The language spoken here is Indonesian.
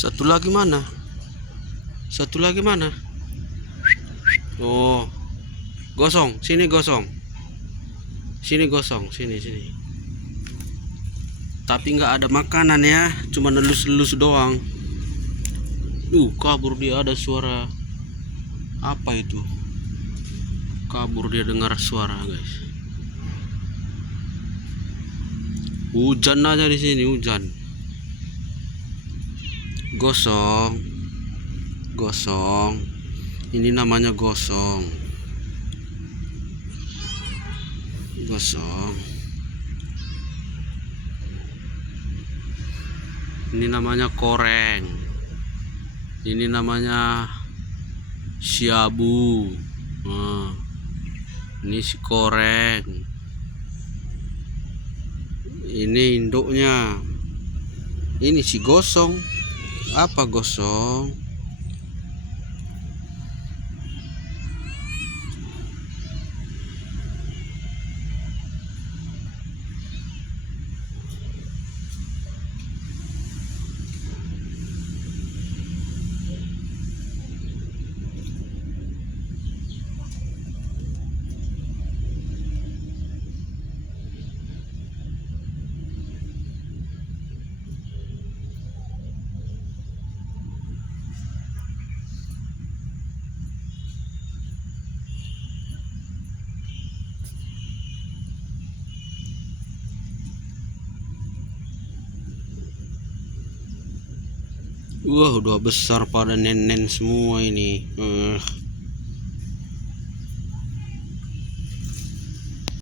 Satu lagi mana? Satu lagi mana? Oh, gosong. Sini gosong. Sini gosong. Sini sini. Tapi nggak ada makanan ya, cuma nelus-nelus doang. Kabur dia, ada suara apa itu? Kabur dia, dengar suara guys. Hujan aja di sini, hujan. Gosong, gosong. Ini namanya gosong, gosong. Ini namanya koreng. Ini namanya siabu. Nah, ini si koreng. Ini induknya. Ini si gosong. Apa gosong? Wah, udah besar pada nenen semua ini.